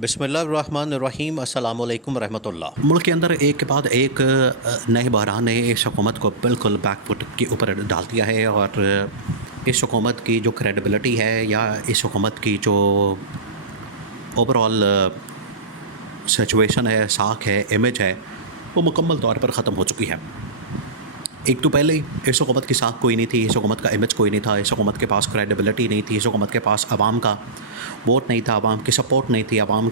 बिस्मिल्लाहिर्रहमानिर्रहीम अस्सलामुअलैकुम रहमतुल्लाह। मुल्क के अंदर एक के बाद एक नए बहरान ने इस हुकूमत को बिल्कुल बैकफुट के ऊपर डाल दिया है और इस हुकूमत की जो क्रेडिबिलिटी है या इस हुकूमत की जो ओवरऑल सिचुएशन है, साख है, इमेज है, वो मुकम्मल तौर पर ख़त्म हो चुकी है। एक तो पहले ही इस हुकूमत की साख कोई नहीं थी, इस हुकूमत का इमेज कोई नहीं था, इस हुकूमत के पास क्रेडिबिलिटी नहीं थी, इस हुकूमत के पास आवाम का वोट नहीं था, आवाम की सपोर्ट नहीं थी, आवाम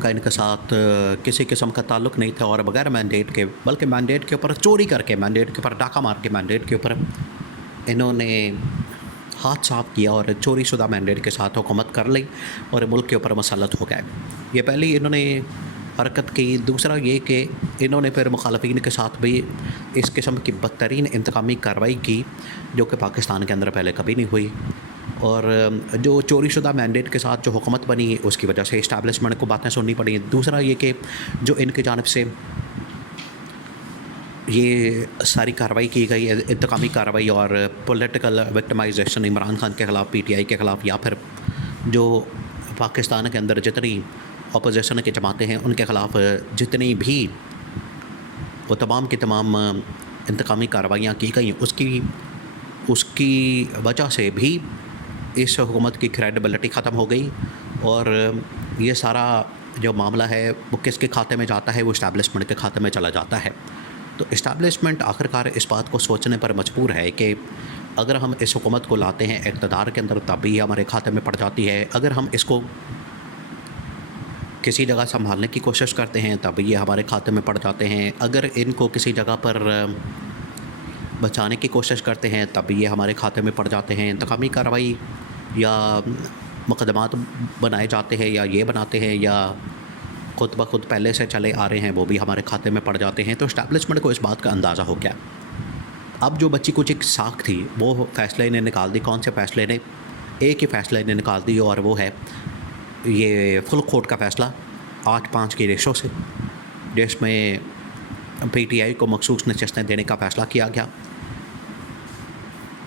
का इनके साथ किसी किस्म का ताल्लुक़ नहीं था और बग़ैर मैंडेट के, बल्कि मैंडेट के ऊपर चोरी करके, मैंडेट के ऊपर डाका मार के, मैंडेट के ऊपर इन्होंने हाथ साफ किया और चोरी शुदा मैंडेट के साथ हुकूमत कर ली और मुल्क के ऊपर मसलत हो गए। ये पहली इन्होंने हरकत की। दूसरा ये कि इन्होंने फिर मुखालफिन के साथ भी इस किस्म की बदतरीन इंतकामी कार्रवाई की जो कि पाकिस्तान के अंदर पहले कभी नहीं हुई। और जो चोरी शुदा मैंडेट के साथ जो हुकूमत बनी उसकी वजह से इस्टेब्लिशमेंट को बातें सुननी पड़ी। दूसरा ये कि जो इनकी जानिब से ये सारी कार्रवाई की गई, इंतकामी कार्रवाई और पॉलिटिकल विक्टिमाइजेशन इमरान खान के ख़िलाफ़, पीटीआई के ख़िलाफ़, या फिर जो पाकिस्तान के अंदर जितनी अपोजिशन की जमातें हैं उनके ख़िलाफ़ जितनी भी वो तमाम की तमाम इंतकामी कार्रवाइयाँ की गई, उसकी वजह से भी इस हुकूमत की क्रेडिबिलिटी ख़त्म हो गई। और ये सारा जो मामला है वो किसके खाते में जाता है? वो इस्टेब्लिशमेंट के खाते में चला जाता है। तो इस्टेब्लिशमेंट आखिरकार इस बात को सोचने पर मजबूर है कि अगर हम इस हुकूमत को लाते हैं इक़्तिदार के अंदर तब भी हमारे खाते में पड़ जाती है, अगर हम इसको किसी जगह संभालने की कोशिश करते हैं तब ये हमारे खाते में पड़ जाते हैं, अगर इनको किसी जगह पर बचाने की कोशिश करते हैं तब ये हमारे खाते में पड़ जाते हैं। इंतकामी कार्रवाई या मुकदमात बनाए जाते हैं या ये बनाते हैं या खुद ब खुद पहले से चले आ रहे हैं वो भी हमारे खाते में पड़ जाते हैं। तो इस्टेब्लिशमेंट को इस बात का अंदाज़ा हो गया। अब जो बच्ची कुछ एक साख थी वो फ़ैसले ने निकाल दी। कौन से फ़ैसले ने? एक ही फ़ैसले ने निकाल दी और वो है ये फुल कोर्ट का फ़ैसला 8-5 की रेशो से, जिसमें पीटीआई को मखसूस नशस्तें देने का फ़ैसला किया गया।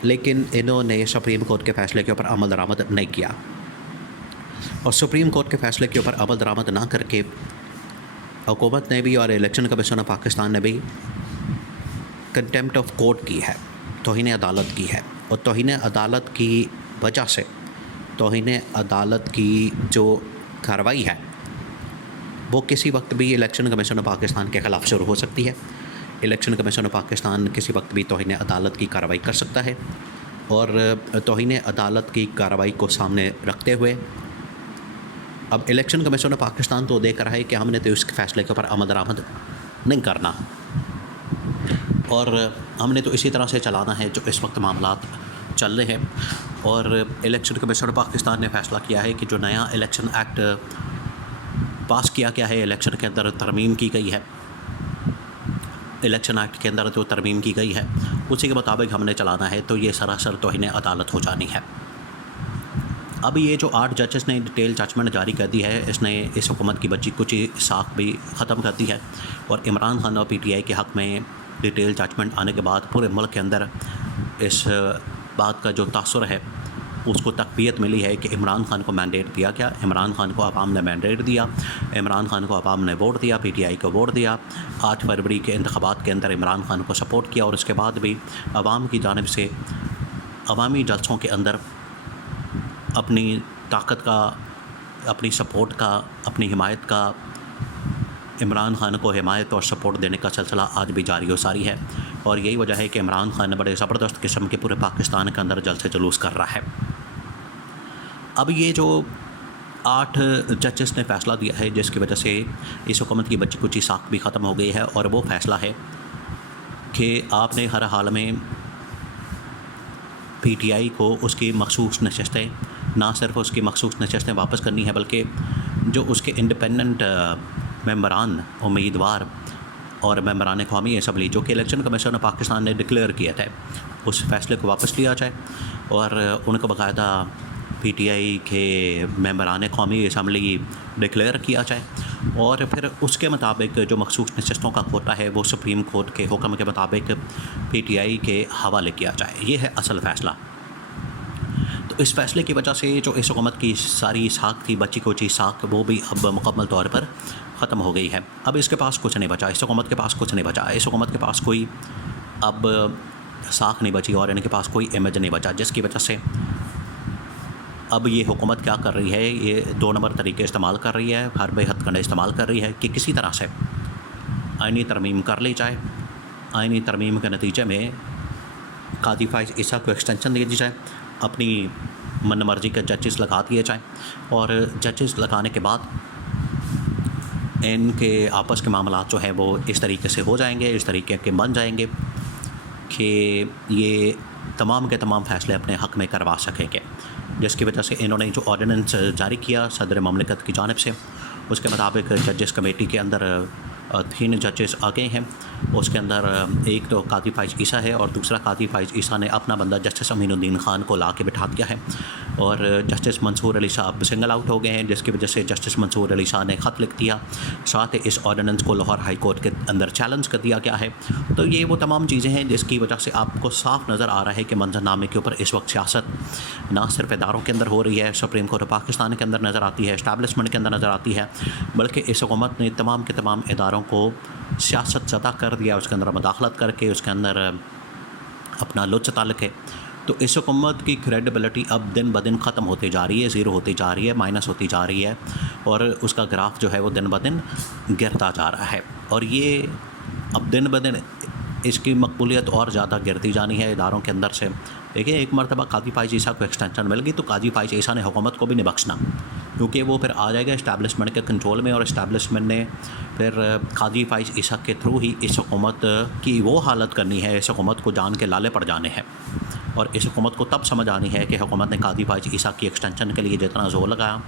लेकिन इन्होंने सुप्रीम कोर्ट के फ़ैसले के ऊपर अमल दरामद नहीं किया और सुप्रीम कोर्ट के फ़ैसले के ऊपर अमल दरामद ना करके हुकूमत ने भी और इलेक्शन कमीशन ऑफ पाकिस्तान ने भी कंटेम्प्ट ऑफ कोर्ट की है, तौहीन अदालत की है। और तौहीन अदालत की वजह से, तौहीन अदालत की जो कार्रवाई है वो किसी वक्त भी इलेक्शन कमीशन ऑफ पाकिस्तान के ख़िलाफ़ शुरू हो सकती है। इलेक्शन कमीशन ऑफ पाकिस्तान किसी वक्त भी तौहीन अदालत की कार्रवाई कर सकता है और तौहीन अदालत की कार्रवाई को सामने रखते हुए अब इलेक्शन कमीशन ऑफ पाकिस्तान तो देख रहा है कि हमने तो इसके फ़ैसले के ऊपर अमल दरामद नहीं करना और हमने तो इसी तरह से चलाना है जो इस वक्त मामलात चल रहे हैं। और इलेक्शन कमीशन ऑफ पाकिस्तान ने फ़ैसला किया है कि जो नया इलेक्शन एक्ट पास किया गया है, इलेक्शन के अंदर तरमीम की गई है, इलेक्शन एक्ट के अंदर जो तरमीम की गई है उसी के मुताबिक हमने चलाना है, तो ये सरासर तौहीन अदालत हो जानी है। अब ये जो 8 जजेस ने डिटेल जजमेंट जारी कर दी है, इसने इस हुकूमत की बची कुची साख भी ख़त्म कर दी है और इमरान खान और पीटीआई के हक़ में डिटेल जजमेंट आने के बाद पूरे मुल्क के अंदर इस बात का जो तासुर है उसको तक़वियत मिली है कि इमरान खान को मैंडेट दिया गया, इमरान खान को अवाम ने मैंडेट दिया, इमरान खान को अवाम ने वोट दिया, पीटीआई को वोट दिया। 8 फरवरी के इंतख़ाबात के अंदर इमरान खान को सपोर्ट किया और उसके बाद भी अवाम की जानिब से अवामी जलसों के अंदर अपनी ताकत का, अपनी सपोर्ट का, अपनी हिमायत का, इमरान खान को हिमायत और सपोर्ट देने का सिलसिला आज भी जारी व सारी है। और यही वजह है कि इमरान खान बड़े ज़बरदस्त किस्म के पूरे पाकिस्तान के अंदर जलसे जुलूस कर रहा है। अब ये जो 8 जजेस ने फ़ैसला दिया है जिसकी वजह से इस हुकूमत की बची कुची साख भी ख़त्म हो गई है और वो फ़ैसला है कि आपने हर हाल में पीटीआई को उसकी मखसूस नशस्तें, ना सिर्फ उसकी मखसूस नशस्तें वापस करनी है बल्कि जो उसके इंडिपेंडेंट मेंबरान, उम्मीदवार और मेंबरान कौमी असम्बली जो कि इलेक्शन कमीशन ऑफ पाकिस्तान ने डिक्लेयर किया था, उस फ़ैसले को वापस लिया जाए और उनको बाकायदा पीटीआई के मेंबरान कौमी असम्बली डिक्लेयर किया जाए और फिर उसके मुताबिक जो मखसूस नशस्तों का कोटा है वो सुप्रीम कोर्ट के हुक्म के मुताबिक पीटीआई के हवाले किया जाए। ये है असल फ़ैसला। इस फ़ैसले की वजह से जो इस हुकूमत की सारी साख थी, बची कुची साख, वो भी अब मुकम्मल तौर पर ख़त्म हो गई है। अब इसके पास कुछ नहीं बचा, इस हुकूमत के पास कुछ नहीं बचा, इस हुकूमत के पास कोई अब साख नहीं बची और इनके पास कोई इमेज नहीं बचा, जिसकी वजह से अब ये हुकूमत क्या कर रही है, ये 2 नंबर तरीके इस्तेमाल कर रही है, हरबे हथकंडे इस्तेमाल कर रही है कि किसी तरह से आइनी तरमीम कर ली जाए। आइनी तरमीम के नतीजे में कादी फाइज़ ईसा को एक्सटेंशन दे दी जाए, अपनी मन मर्ज़ी के जजेस लगा दिए जाएँ और जजेस लगाने के बाद इनके आपस के मामलात जो हैं वो इस तरीके से हो जाएंगे, इस तरीके के बन जाएंगे कि ये तमाम के तमाम फ़ैसले अपने हक़ में करवा सकेंगे। जिसकी वजह से इन्होंने जो ऑर्डिनेंस जारी किया सदर ममलिकत की जानिब से, उसके मुताबिक जजेस कमेटी के अंदर 3 जजेस आ गए हैं। उसके अंदर एक तो कादी फाइज़ ईसा है और दूसरा कादी फाइज़ ईसा ने अपना बंदा जस्टिस अमीनुद्दीन ख़ान को ला के बिठा दिया है और जस्टिस मंसूर अली साहब सिंगल आउट हो गए हैं, जिसकी वजह से जस्टिस मंसूर अली शाह ने ख़त लिख दिया। साथ ही इस ऑर्डिनेंस को लाहौर हाई कोर्ट के अंदर चैलेंज कर दिया गया है। तो ये वो तमाम चीज़ें हैं जिसकी वजह से आपको साफ नज़र आ रहा है कि मंजरनामे के ऊपर इस वक्त सियासत ना सिर्फ इदारों के अंदर हो रही है, सुप्रीम कोर्ट ऑफ पाकिस्तान के अंदर नज़र आती है, इस्टेब्लिशमेंट के अंदर नज़र आती है, बल्कि इस हुकूमत ने तमाम के तमाम इदारों को सियासत ज़दा कर दिया, उसके अंदर मुदाखलत करके उसके अंदर अपना लुत्फ़ ताल्लुक़ है। तो इस हुकूमत की क्रेडिबिलिटी अब दिन ब दिन ख़त्म होती जा रही है, ज़ीरो होती जा रही है, माइनस होती जा रही है और उसका ग्राफ जो है वो दिन ब दिन गिरता जा रहा है। और ये अब दिन ब दिन इसकी मकबूलियत और ज़्यादा गिरती जानी है इदारों के अंदर से। देखिए, एक मरतबा कादी फाइज़ ईसा को एक्सटेंशन मिल गई तो कादी फाइज़ ईसा ने हुकूमत को भी नहीं बख्शना, क्योंकि वो फिर आ जाएगा इस्टेब्लिशमेंट के कंट्रोल में और इस्टेब्लिशमेंट ने फिर कादी फाइज़ ईसा के थ्रू ही इस हुकूमत की वो हालत करनी है, इस हुकूमत को जान के लाले पड़ जाने हैं। और इस हुकूमत को तब समझ आनी है कि हुकूमत ने कादी फाइज़ ईसा की एक्सटेंशन के लिए जितना ज़ोर लगाया,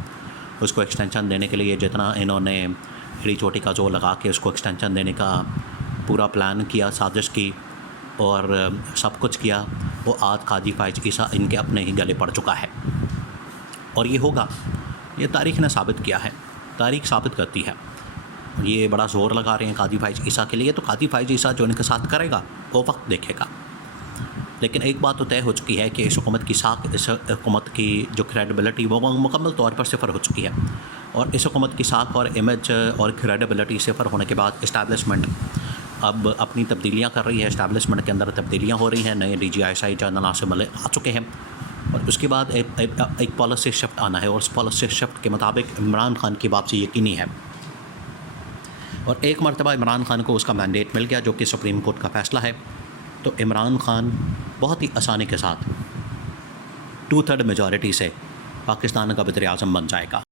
उसको एक्सटेंशन देने के लिए जितना इन्होंने एड़ी चोटी का ज़ोर लगा के उसको एक्सटेंशन देने का पूरा प्लान किया, साजिश की और सब कुछ किया, वो आज कादी फाइज़ ईसा इनके अपने ही गले पड़ चुका है। और ये होगा, ये तारीख़ ने साबित किया है, तारीख़ साबित करती है। ये बड़ा ज़ोर लगा रहे हैं कादी फाइज़ ईसा के लिए, तो कादी फाइज़ ईसा जो इनके साथ करेगा वो वक्त देखेगा। लेकिन एक बात तो तय हो चुकी है कि इस हुकूमत की साख, इस हुकूमत की जो क्रेडिबिलिटी वो मुकम्मल तौर पर सिफ़र हो चुकी है। और इस हुकूमत की साख और इमेज और क्रेडिबिलिटी सिफ़र होने के बाद इस्टेब्लिशमेंट अब अपनी तब्दीलियाँ कर रही है, इस्टेब्लिशमेंट के अंदर तब्दीलियाँ हो रही हैं, नए DGI जनरल आसिम मलिक आ चुके हैं और उसके बाद एक पॉलिसी शिफ्ट आना है और उस पॉलिसी शिफ्ट के मुताबिक इमरान खान की वापसी यकीनी है। और एक मरतबा इमरान खान को उसका मैंडेट मिल गया जो कि सुप्रीम कोर्ट का फ़ैसला है, तो इमरान खान बहुत ही आसानी के साथ 2/3 मेजॉरिटी से पाकिस्तान का वज़ीर-ए-आज़म बन जाएगा।